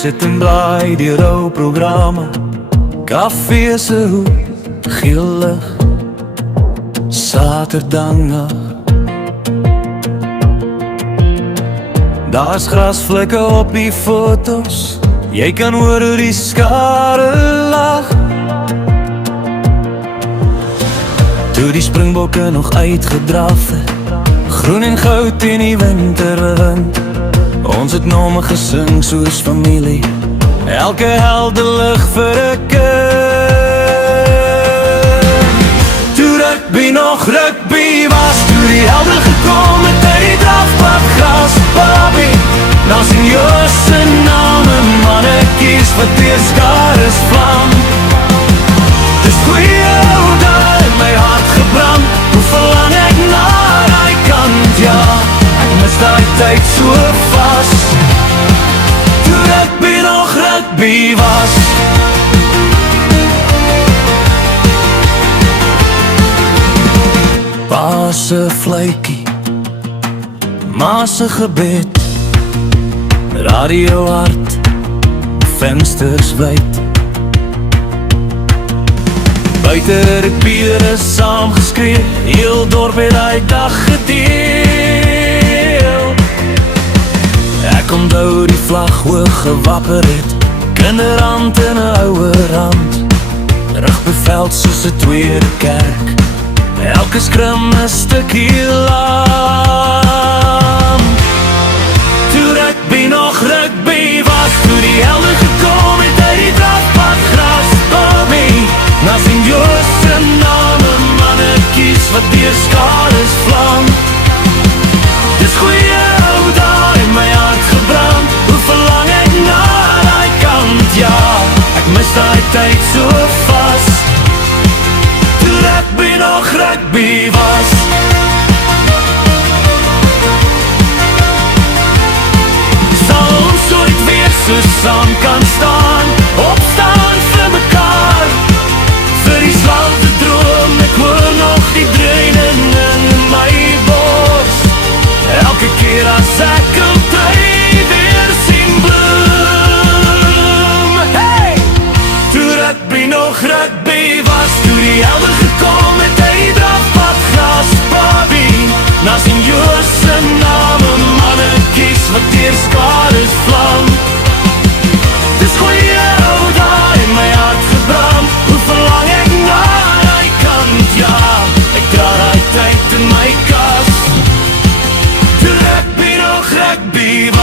sit en blaai die rouprogramme, Café se hoek, geel lig, Saterdagnacht. Daar's grasvlekke op die foto's, jy kan hoor hoe die skare lag. Toe die springbokke nog uitgedraf het, groen en goud in die winterwind. Ons het nome gesing soos familie, elke helde lig vir 'n kind. Toe rugby nog rugby was, toe die helde gekom het uit die drafpad gras, Bobby, na seniors se name, mannetjies wat deur skares vlam. Dis goeie ou dae in my hart gebrand, hoe verlang ek na die kant, ja, ek mis die tyd so vas, toe rugby nog rugby was. Pa se fluitjie, ma se gebed, radio hard, vensters wyd. Buiten rugbier is saamgeskree, heel dorp het die dag gedeel. Ek onthou die vlag hoog gewapper het, kinderhand in 'n ouer hand, rugbeveld soos 'n tweede kerk, elke skrim 'n stukkie land. Toe rugby nog rugby was, toe die helde gekom het uit die drafpad gras, Bobby, na seniors se name, mannetjies wat deur skares vlam. Dis goeie ou dae in my hart gebrand, hoe verlang ek na die kant, ja, ek mis die tyd so vas, toe rugby nog rugby was. Sal ons ooit weer so saam kan staan, opstaan vir mekaar, vir die slalte droom, ek hoor nog die dreuning in my bors, elke keer as ek op tyd weer sien bloem. Hey! Toe rugby nog rugby was, toe die helde gekom het uit die drafpad gras, Bobby, na seniors se name, mannetjies wat deur skares vlam. Dis goeie ou dae in my hart gebrand, hoe verlang ek na die kant, ja, ek dra die tyd in my kas, toe rugby nog rugby was.